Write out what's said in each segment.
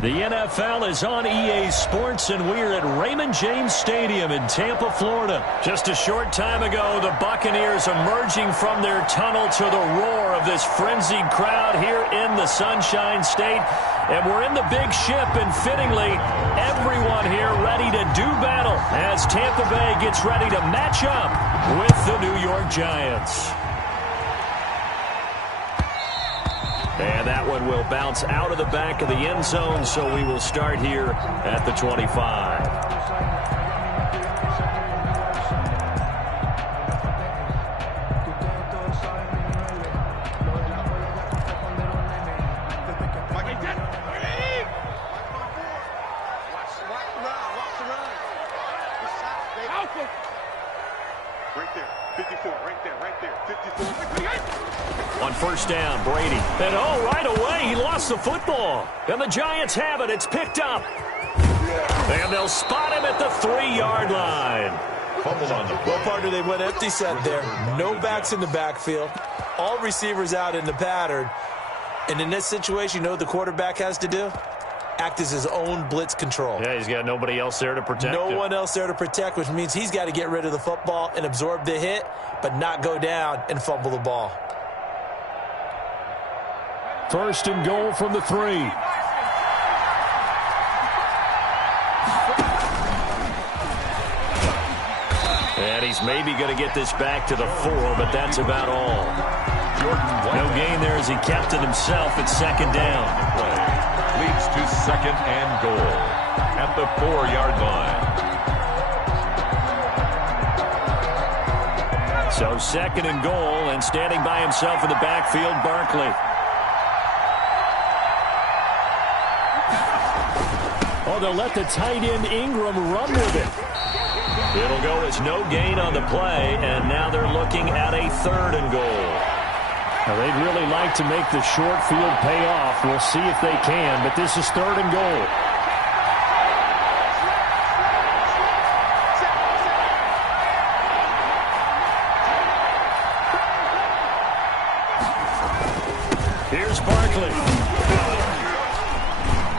The NFL is on EA Sports, and we're at Raymond James Stadium in Tampa, Florida. Just a short time ago, the Buccaneers emerging from their tunnel to the roar of this frenzied crowd here in the Sunshine State. And we're in the big ship, and fittingly, everyone here ready to do battle as Tampa Bay gets ready to match up with the New York Giants. And that one will bounce out of the back of the end zone, so we will start here at the 25. On first down, Brady. And right away, he lost the football. And the Giants have it. It's picked up. And they'll spot him at the 3-yard line. Well, partner, they went empty set there. No backs in the backfield. All receivers out in the pattern. And in this situation, you know what the quarterback has to do? Act as his own blitz control. Yeah, he's got nobody else there to protect him. No one else there to protect, which means he's got to get rid of the football and absorb the hit, but not go down and fumble the ball. First and goal from the 3. And he's maybe going to get this back to the 4, but that's about all. No gain there as he kept it himself at second down. Leads to second and goal at the 4-yard line. So second and goal, and standing by himself in the backfield, Barkley. Oh, they'll let the tight end Ingram run with it. It'll go as no gain on the play, and now they're looking at a 3rd and goal. Now, they'd really like to make the short field pay off. We'll see if they can, but this is 3rd and goal. Here's Barkley.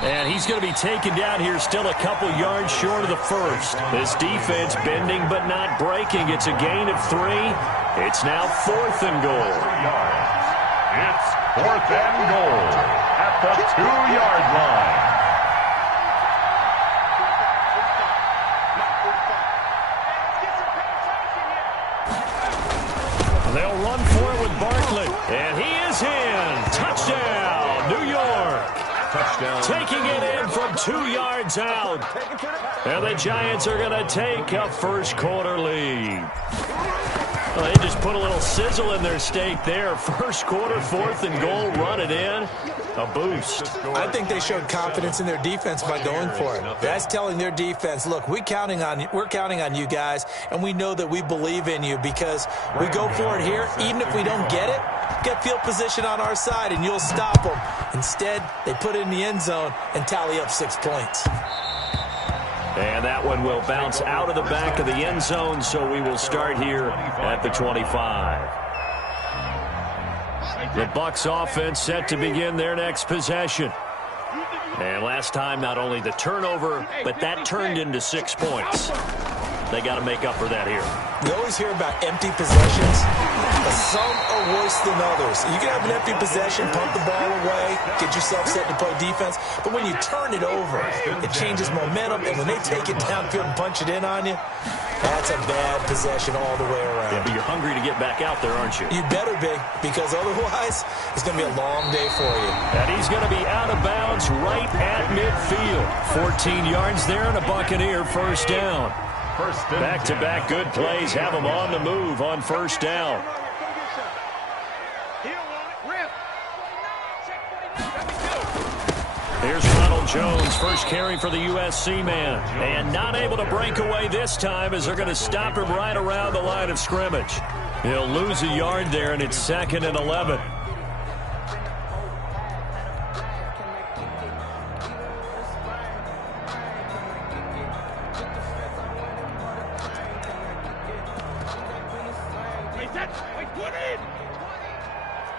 And he's going to be taken down here still a couple yards short of the 1st. This defense bending but not breaking. It's a gain of 3. It's now 4th and goal. It's 4th and goal at the 2-yard line. They'll run for it with Barkley. And he is in. Touchdown, New York. Touchdown. Taking it in from 2 yards out. And the Giants are going to take a first-quarter lead. Well, they just put a little sizzle in their steak there. First quarter, 4th and goal, run it in. A boost. I think they showed confidence in their defense by going for it. That's telling their defense, look, we're counting on you guys, and we know that we believe in you because we go for it here. Even if we don't get it, get field position on our side, and you'll stop them. Instead, they put it in the end zone and tally up 6 points. And that one will bounce out of the back of the end zone, so we will start here at the 25. The Bucs offense set to begin their next possession. And last time, not only the turnover, but that turned into 6 points. They got to make up for that here. We always hear about empty possessions, but some are worse than others. You can have an empty possession, pump the ball away, get yourself set to play defense, but when you turn it over, it changes momentum, and when they take it downfield and punch it in on you, that's a bad possession all the way around. Yeah, but you're hungry to get back out there, aren't you? You better be, because otherwise it's going to be a long day for you. And he's going to be out of bounds right at midfield. 14 yards there and a Buccaneer first down. Back-to-back good plays have them on the move on first down. Here's Ronald Jones, first carry for the USC man. And not able to break away this time as they're going to stop him right around the line of scrimmage. He'll lose a yard there, and it's 2nd and 11.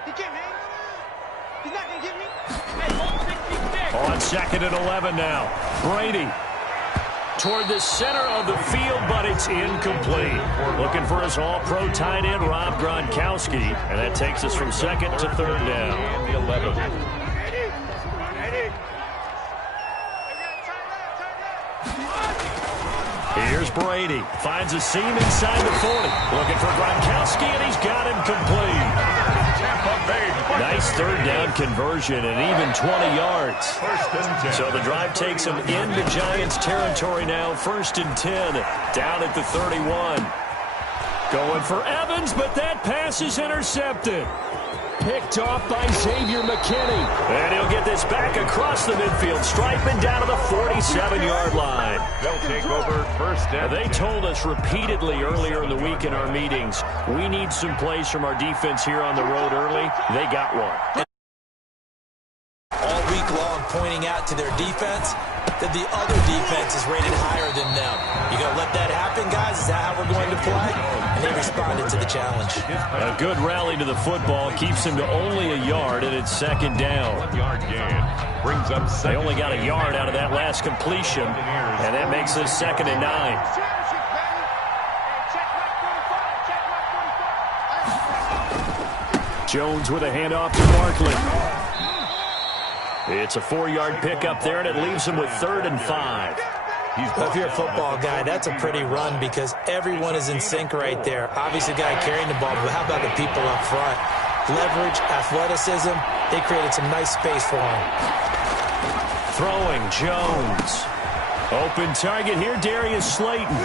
He can't hang. He's not going to get me. Hey, hold 66. On 2nd and 11 now. Brady toward the center of the field, but it's incomplete. Looking for his all-pro tight end, Rob Gronkowski. And that takes us from 2nd to 3rd down. And the 11. Here's Brady. Finds a seam inside the 40. Looking for Gronkowski, and he's got him complete. Nice 3rd down conversion and even 20 yards. So the drive takes him into Giants territory now. 1st and 10, down at the 31. Going for Evans, but that pass is intercepted. Picked off by Xavier McKinney. And he'll get this back across the midfield stripe and down to the 47-yard line. They'll take over 1st and They told us repeatedly earlier in the week in our meetings, we need some plays from our defense here on the road early. They got one. All week long pointing out to their defense that the other defense is rated higher than them. You going to let that happen, guys? Is that how we're going to play? And they responded to the challenge. A good rally to the football keeps him to only a yard, and it's 2nd down. 1-yard gain. Brings up They 2nd. only got a yard out of that last completion, and that makes it 2nd and 9. Jones with a handoff to Barkley. It's a 4-yard pickup there, and it leaves him with 3rd and 5. If you're a football guy, that's a pretty run because everyone is in sync right there. Obviously, the guy carrying the ball, but how about the people up front? Leverage, athleticism, they created some nice space for him. Throwing, Jones. Open target here, Darius Slayton.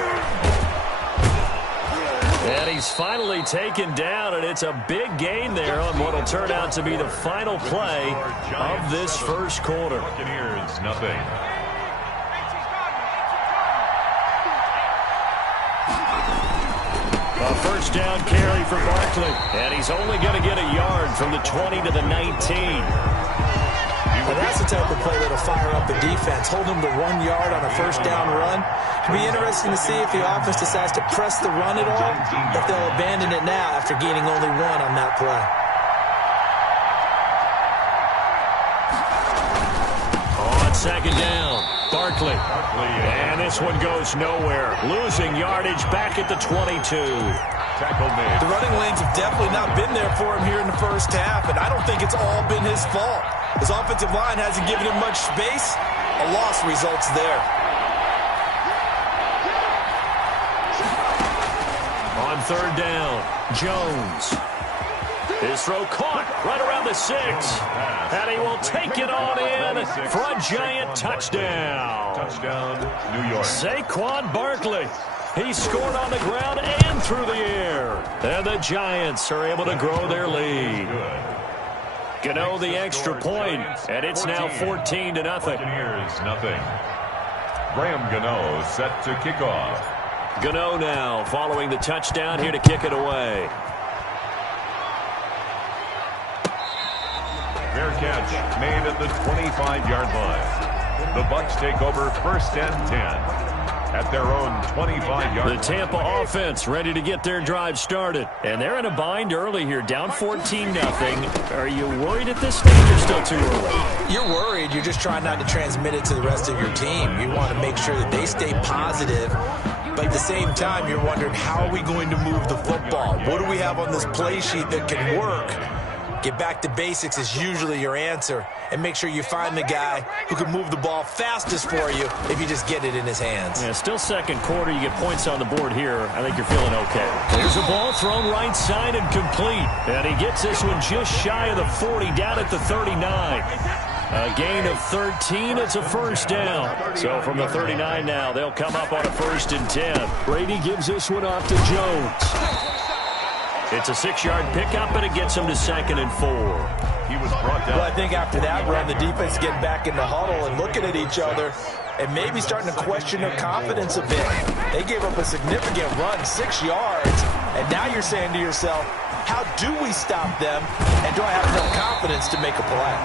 And he's finally taken down, and it's a big gain there on what will turn out to be the final play of this first quarter. Buccaneers, nothing. A 1st down carry for Barkley, and he's only going to get a yard from the 20 to the 19. And that's the type of play that'll fire up the defense. Hold them to 1 yard on a 1st down run. It'll be interesting to see if the offense decides to press the run at all, if they'll abandon it now after gaining only 1 on that play. On 2nd down, Barkley. And this one goes nowhere. Losing yardage back at the 22. Tackle made. The running lanes have definitely not been there for him here in the 1st half, and I don't think it's all been his fault. His offensive line hasn't given him much space. A loss results there. On 3rd down, Jones. His throw caught right around the 6. And he will take it on in for a giant touchdown. Touchdown, New York. Saquon Barkley. He scored on the ground and through the air. And the Giants are able to grow their lead. Gano the extra point, and it's now 14-0. Buccaneers, nothing. Graham Gano set to kick off. Gano now following the touchdown here to kick it away. Fair catch made at the 25-yard line. The Bucs take over 1st and 10. At their own 25-yard line. The Tampa offense ready to get their drive started. And they're in a bind early here, down 14-0. Are you worried at this stage or still too early? You're worried. You're just trying not to transmit it to the rest of your team. You want to make sure that they stay positive. But at the same time, you're wondering, how are we going to move the football? What do we have on this play sheet that can work? Get back to basics is usually your answer. And make sure you find the guy who can move the ball fastest for you if you just get it in his hands. Yeah, still 2nd quarter. You get points on the board here. I think you're feeling okay. There's a ball thrown right side and complete. And he gets this one just shy of the 40, down at the 39. A gain of 13. It's a 1st down. So from the 39 now, they'll come up on a 1st and 10. Brady gives this one off to Jones. It's a 6-yard pickup, and it gets him to 2nd and 4. He was brought down. Well, I think after that run, the defense is getting back in the huddle and looking at each other and maybe starting to question their confidence a bit. They gave up a significant run, 6 yards, and now you're saying to yourself, how do we stop them, and do I have enough confidence to make a play?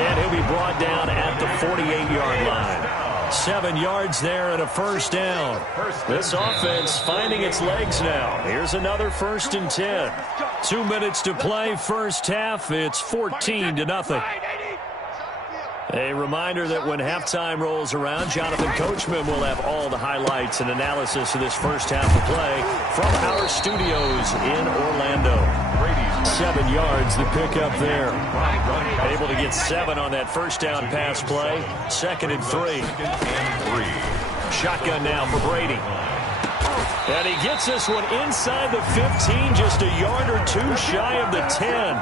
And he'll be brought down at the 48-yard line. 7 yards there and a 1st down. This offense finding its legs now. Here's another 1st and 10. 2 minutes to play, 1st half. It's 14-0. A reminder that when halftime rolls around, Jonathan Coachman will have all the highlights and analysis of this first half of play from our studios in Orlando. 7 yards, the pickup there. Able to get 7 on that first down pass play. 2nd and 3. Shotgun now for Brady. And he gets this one inside the 15, just a yard or 2 shy of the 10.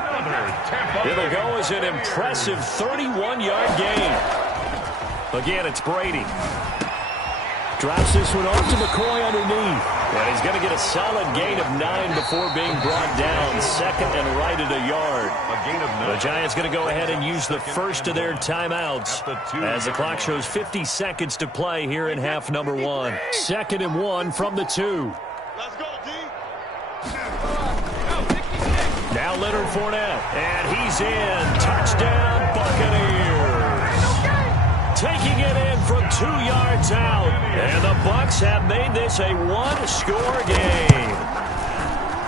It'll go as an impressive 31-yard gain. Again, it's Brady. Drops this one off to McCoy underneath. And he's going to get a solid gain of 9 before being brought down. 2nd and right at a yard. The Giants going to go ahead and use the first of their timeouts as the clock shows 50 seconds to play here in half number 1. 2nd and 1 from the 2. Let's go, D. Now Leonard Fournette, and he's in. Touchdown, Buccaneers. Taking it in from 2 yards out, and the Bucs have made this a one-score game.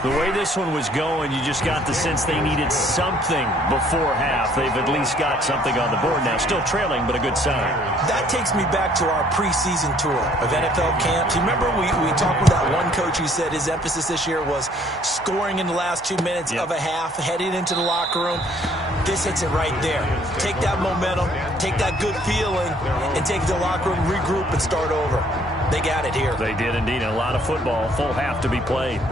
The way this one was going, you just got the sense they needed something before half. They've at least got something on the board now. Still trailing, but a good sign. That takes me back to our preseason tour of NFL camps. You remember we talked with that one coach who said his emphasis this year was scoring in the last 2 minutes of a half, heading into the locker room. This hits it right there. Take that momentum, take that good feeling, and take the locker room, regroup, and start over. They got it here. They did indeed. A lot of football, full half to be played.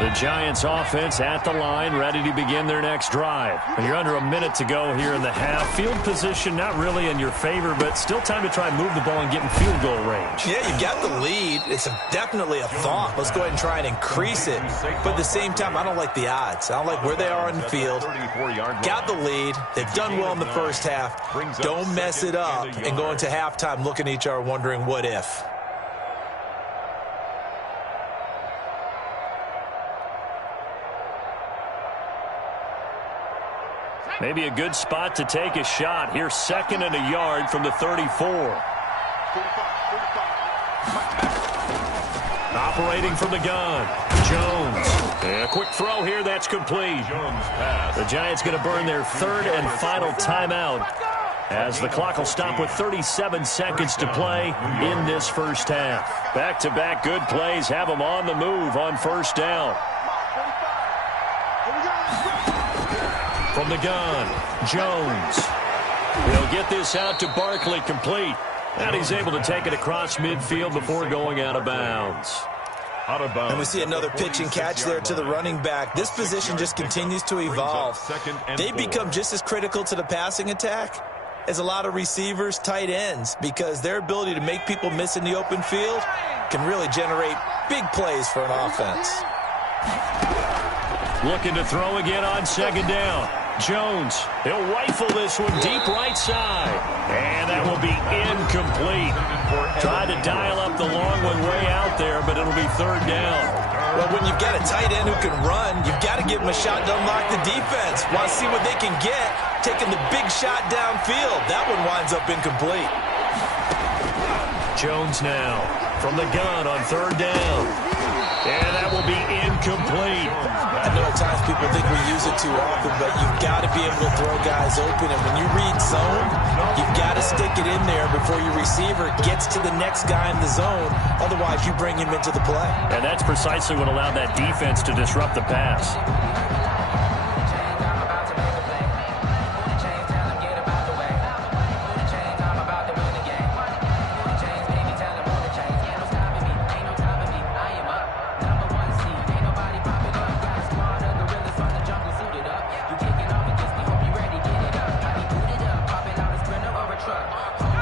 The Giants offense at the line, ready to begin their next drive. And you're under a minute to go here in the half. Field position not really in your favor, but still time to try and move the ball and get in field goal range. Yeah, you got the lead. It's definitely a thought. Let's go ahead and try and increase it. But at the same time, I don't like the odds. I don't like where they are on the field. Got the lead. They've done well in the first half. Don't mess it up and go into halftime looking at each other wondering what if. Maybe a good spot to take a shot. Here, 2nd and a yard from the 34. Operating from the gun, Jones. And a quick throw here, that's complete. The Giants going to burn their 3rd and final timeout as the clock will stop with 37 seconds to play in this first half. Back-to-back good plays have them on the move on first down. From the gun, Jones. He'll get this out to Barkley, complete. And he's able to take it across midfield before going out of bounds. And we see another pitch and catch there to the running back. This position just continues to evolve. They become just as critical to the passing attack as a lot of receivers, tight ends, because their ability to make people miss in the open field can really generate big plays for an offense. Looking to throw again on 2nd down. Jones, he'll rifle this one deep right side. And that will be incomplete. Tried to dial up the long one way out there, but it'll be 3rd down. Well, when you've got a tight end who can run, you've got to give him a shot to unlock the defense. Want to see what they can get, taking the big shot downfield. That one winds up incomplete. Jones now from the gun on 3rd down. And that will be incomplete. I know at times people think we use it too often, but you've got to be able to throw guys open. And when you read zone, you've got to stick it in there before your receiver gets to the next guy in the zone. Otherwise, you bring him into the play. And that's precisely what allowed that defense to disrupt the pass.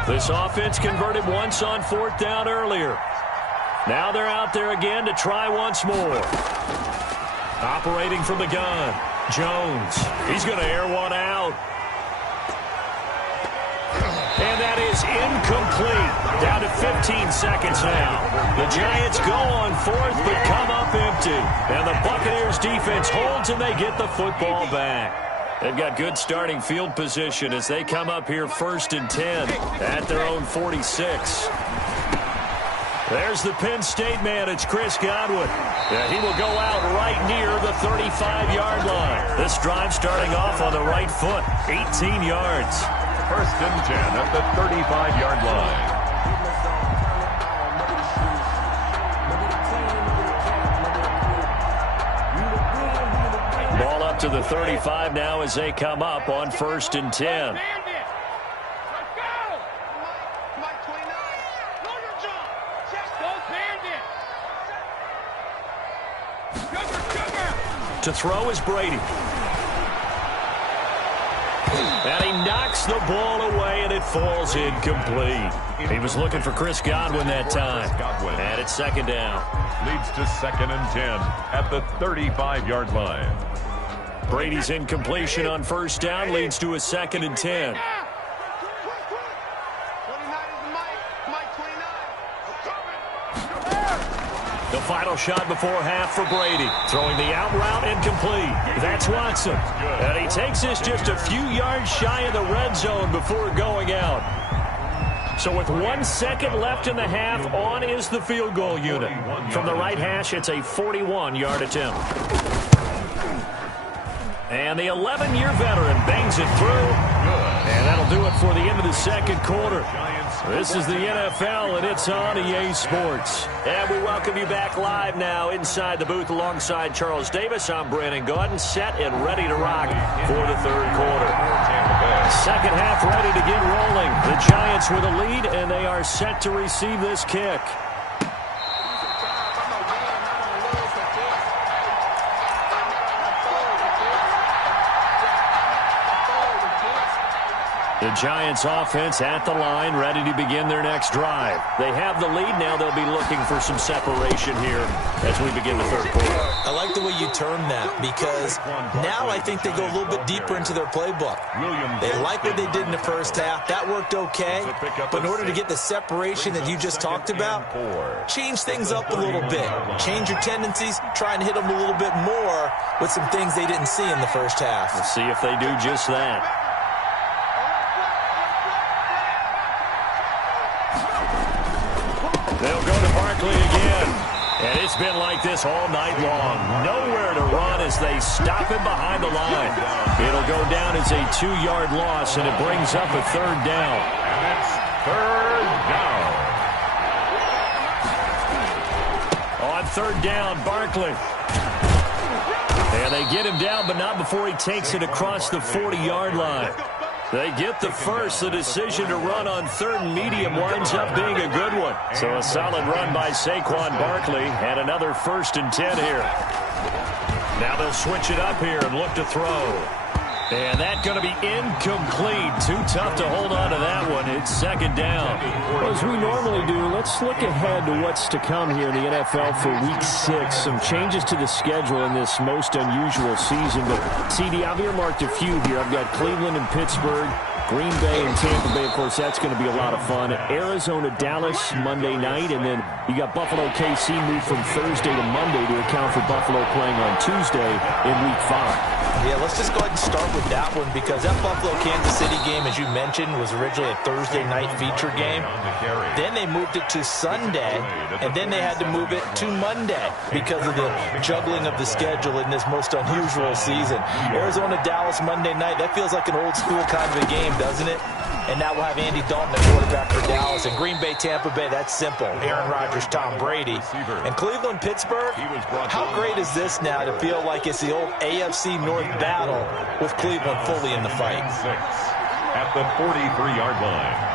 This offense converted once on 4th down earlier. Now they're out there again to try once more. Operating from the gun, Jones. He's going to air one out. And that is incomplete. Down to 15 seconds now. The Giants go on 4th but come up empty. And the Buccaneers defense holds and they get the football back. They've got good starting field position as they come up here 1st and 10 at their own 46. There's the Penn State man. It's Chris Godwin. Yeah, he will go out right near the 35-yard line. This drive starting off on the right foot, 18 yards. First and 10 at the 35-yard line. Ball up to the 35 now as they come up on first and 10. To throw is Brady. And he knocks the ball away, and it falls incomplete. He was looking for Chris Godwin that time. And it's second down. Leads to second and 10 at the 35-yard line. Brady's incompletion on first down leads to a second and 10. The final shot before half for Brady. Throwing the out route incomplete. That's Watson. And he takes this just a few yards shy of the red zone before going out. So with 1 second left in the half, on is the field goal unit. From the right hash, it's a 41-yard attempt. And the 11-year veteran bangs it through. And that'll do it for the end of the second quarter. This is the NFL, and it's on EA Sports. And we welcome you back live now inside the booth alongside Charles Davis. I'm Brandon Gaudin, set and ready to rock for the third quarter. Second half ready to get rolling. The Giants with a lead, and they are set to receive this kick. The Giants offense at the line, ready to begin their next drive. They have the lead. Now they'll be looking for some separation here as we begin the third quarter. I like the way you term that, because now I think they go a little bit deeper into their playbook. They like what they did in the first half. That worked okay. But in order to get the separation that you just talked about, change things up a little bit. Change your tendencies. Try and hit them a little bit more with some things they didn't see in the first half. We'll see if they do just that. They'll go to Barkley again. And it's been like this all night long. Nowhere to run as they stop him behind the line. It'll go down as a 2-yard loss, and it brings up a third down. And it's third down. On third down, Barkley. And they get him down, but not before he takes it across the 40-yard line. They get the first. The decision to run on third and medium winds up being a good one. So a solid run by Saquon Barkley, and another first and 10 here. Now they'll switch it up here and look to throw. And that's going to be incomplete. Too tough to hold on to that one. It's second down. Well, as we normally do, let's look ahead to what's to come here in the NFL for Week 6. Some changes to the schedule in this most unusual season. But, CD, I've earmarked a few here. I've got Cleveland and Pittsburgh, Green Bay and Tampa Bay. Of course, that's going to be a lot of fun. Arizona, Dallas, Monday night. And then you got Buffalo, KC moved from Thursday to Monday to account for Buffalo playing on Tuesday in Week 5. Yeah, let's just go ahead and start with that one, because that Buffalo-Kansas City game, as you mentioned, was originally a Thursday night feature game. Then they moved it to Sunday, and then they had to move it to Monday because of the juggling of the schedule in this most unusual season. Arizona-Dallas Monday night, that feels like an old-school kind of a game, doesn't it? And now we'll have Andy Dalton, the quarterback for Dallas. And Green Bay, Tampa Bay, that's simple. Aaron Rodgers, Tom Brady. And Cleveland, Pittsburgh, how great is this now to feel like it's the old AFC North battle with Cleveland fully in the fight? At the 43-yard line.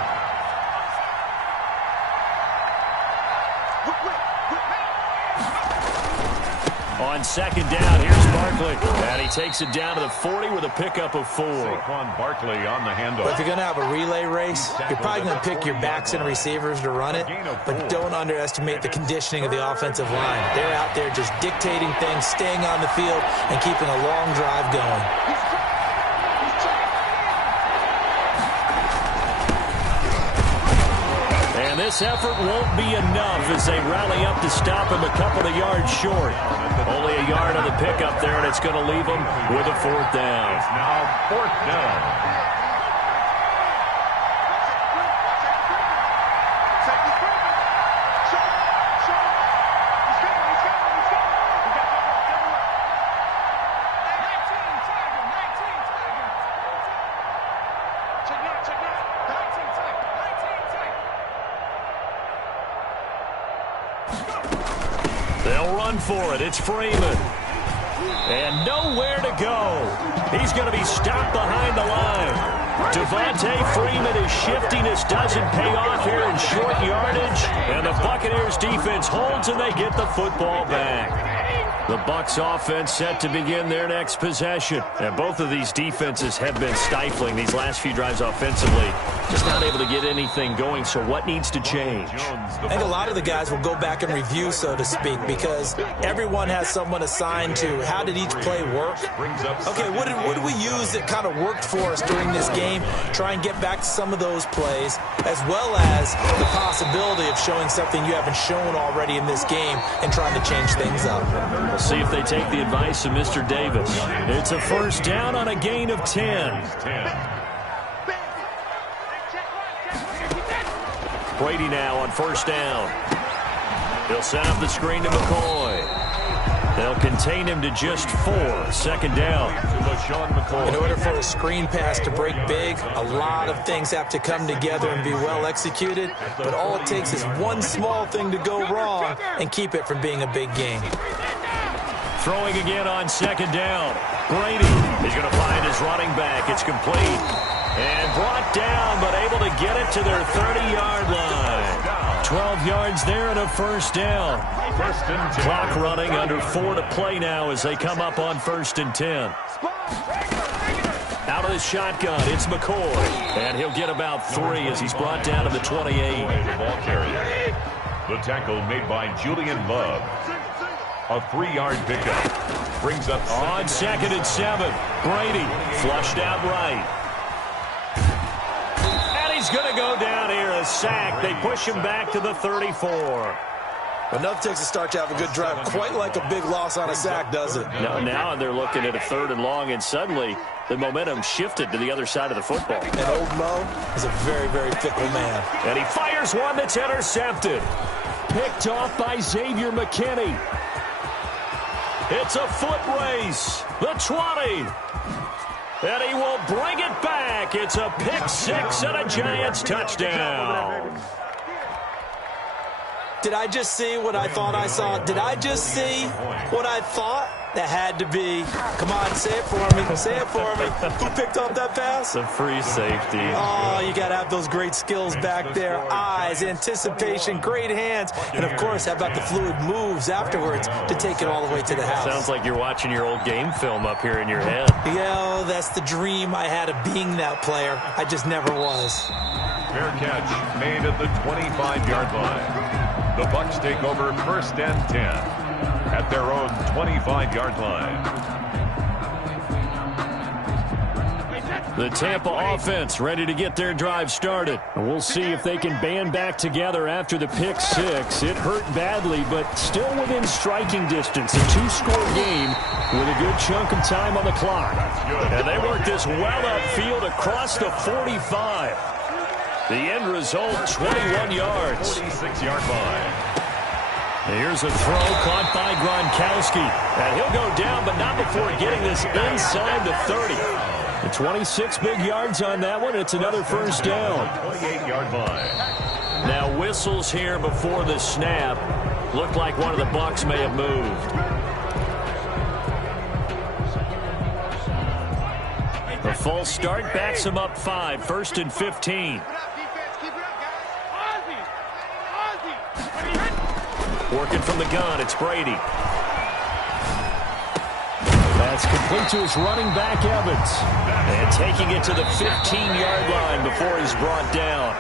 On second down, here's Barkley. And he takes it down to the 40 with a pickup of 4. Saquon Barkley on the handoff. But if you're going to have a relay race, you're probably going to pick your backs and receivers to run it. But don't underestimate the conditioning of the offensive line. They're out there just dictating things, staying on the field, and keeping a long drive going. And this effort won't be enough as they rally up to stop him a couple of yards short. Only a yard on the pickup there, and it's going to leave him with a fourth down. It's now fourth down. Check going for it. It's Freeman. And nowhere to go. He's going to be stopped behind the line. Devontae Freeman, his shiftiness doesn't pay off here in short yardage. And the Buccaneers defense holds and they get the football back. The Bucs offense set to begin their next possession. And both of these defenses have been stifling these last few drives offensively. Just not able to get anything going, so what needs to change? I think a lot of the guys will go back and review, so to speak, because everyone has someone assigned to how did each play work. Okay, what did we use that kind of worked for us during this game? Try and get back to some of those plays, as well as the possibility of showing something you haven't shown already in this game and trying to change things up. We'll see if they take the advice of Mr. Davis. It's a first down on a gain of 10. Brady now on first down. He'll set up the screen to McCoy. They'll contain him to just 4. Second down. In order for a screen pass to break big, a lot of things have to come together and be well executed. But all it takes is one small thing to go wrong and keep it from being a big game. Throwing again on second down. Brady is going to find his running back. It's complete. And brought down, but able to get it to their 30-yard line. 12 yards there and a first down. Clock running, under 4 to play now as they come up on 1st and 10. Out of the shotgun, it's McCoy. And he'll get about 3 as he's brought down to the 28. The tackle made by Julian Love. A 3-yard pickup. Brings up on 2nd and 7. Brady flushed out right. He's going to go down here, a sack. They push him back to the 34. Enough takes a start to have a good drive, quite like a big loss on a sack, does it? Now they're looking at a 3rd and long, and suddenly the momentum shifted to the other side of the football. And old Mo is a very, very fickle man. And he fires one that's intercepted. Picked off by Xavier McKinney. It's a foot race. The 20. And he will bring it back. It's a pick 6 and a Giants touchdown. Did I just see what I thought I saw? Did I just see what I thought? That had to be. Come on, say it for me. Say it for me. Who picked up that pass? The free safety. Oh, you got to have those great skills back there. Eyes, anticipation, great hands. And, of course, how about the fluid moves afterwards to take it all the way to the house? Sounds like you're watching your old game film up here in your head. Yeah, that's the dream I had of being that player. I just never was. Fair catch made at the 25-yard line. The Bucs take over 1st and 10. At their own 25-yard line. The Tampa offense ready to get their drive started. We'll see if they can band back together after the pick 6. It hurt badly, but still within striking distance. A 2-score game with a good chunk of time on the clock. And they work this well upfield across the 45. The end result, 21 yards. 46-yard line. Here's a throw caught by Gronkowski. And he'll go down, but not before getting this inside the 30. The 26 big yards on that one. It's another first down. 28-yard line. Now whistles here before the snap. Looked like one of the Bucs may have moved. A false start backs him up 5. 1st and 15. Working from the gun, it's Brady. That's complete to his running back, Evans. And taking it to the 15-yard line before he's brought down.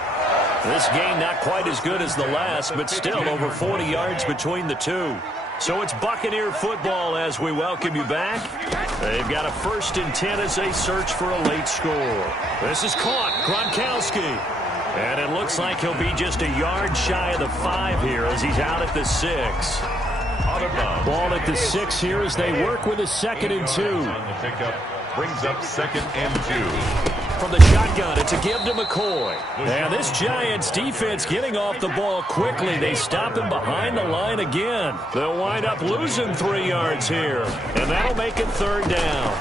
This game not quite as good as the last, but still over 40 yards between the two. So it's Buccaneer football as we welcome you back. They've got a 1st and 10 as they search for a late score. This is caught. Gronkowski. And it looks like he'll be just a yard shy of the 5 here as he's out at the 6. Ball at the 6 here as they work with a 2nd and 2. The pickup brings up 2nd and 2. From the shotgun, it's a give to McCoy. And this Giants defense getting off the ball quickly. They stop him behind the line again. They'll wind up losing 3 yards here. And that'll make it 3rd down.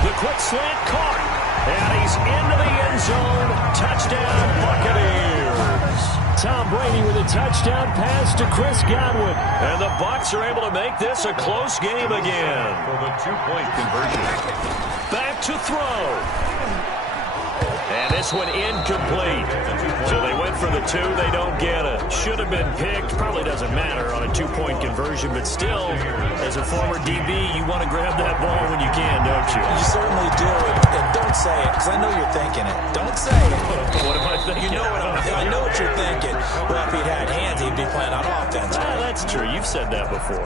The quick slant caught. And he's into the end zone. Touchdown, Buccaneers. Tom Brady with a touchdown pass to Chris Godwin. And the Bucs are able to make this a close game again. For the two-point conversion. Back to throw. And this one incomplete. So they went for the two. They don't get it. Should have been picked. Probably doesn't matter on a two-point conversion. But still, as a former DB, you want to grab that ball when you can, don't you? You certainly do. And don't say it, because I know you're thinking it. Don't say it. What am I thinking? You know I know what you're thinking. Well, if he'd had hands, he'd be playing on offense. That's true. You've said that before.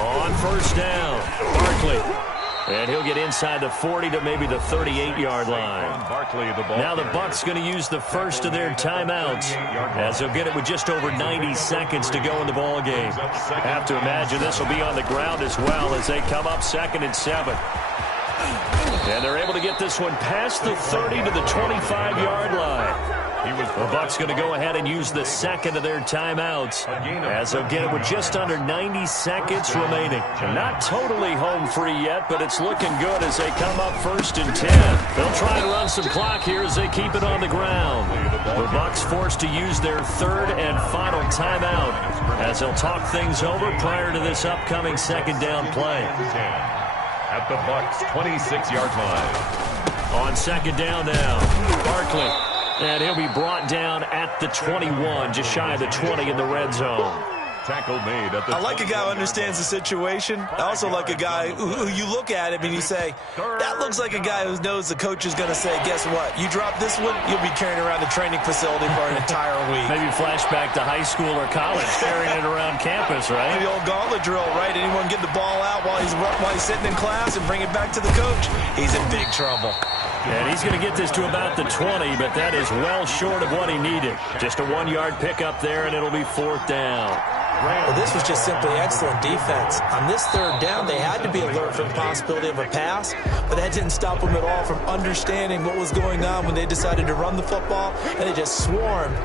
On first down, Barkley. And he'll get inside the 40 to maybe the 38-yard line. Now the Bucs going to use the first of their timeouts, as they'll get it with just over 90 seconds to go in the ball game. Have to imagine this will be on the ground as well as they come up 2nd and 7. And they're able to get this one past the 30 to the 25-yard line. The Bucs going to go ahead and use the second of their timeouts, as they'll get it with just under 90 seconds remaining. Not totally home free yet, but it's looking good as they come up 1st and 10. They'll try and run some clock here as they keep it on the ground. The Bucs forced to use their 3rd and final timeout, as they'll talk things over prior to this upcoming 2nd down play. At the Bucs' 26-yard line. On 2nd down now, Barkley. And he'll be brought down at the 21, just shy of the 20 in the red zone. Tackle made at the I like a guy who understands the situation. I also like a guy who you look at him and you say, that looks like a guy who knows the coach is going to say, guess what? You drop this one, you'll be carrying around the training facility for an entire week. Maybe flashback to high school or college, carrying it around campus, right? The old gauntlet drill, right? Anyone get the ball out while he's sitting in class and bring it back to the coach? He's in big trouble. And he's going to get this to about the 20, but that is well short of what he needed. Just a 1-yard pickup there, and it'll be 4th down. Well, this was just simply excellent defense. On this 3rd down, they had to be alert for the possibility of a pass, but that didn't stop them at all from understanding what was going on when they decided to run the football, and they just swarmed.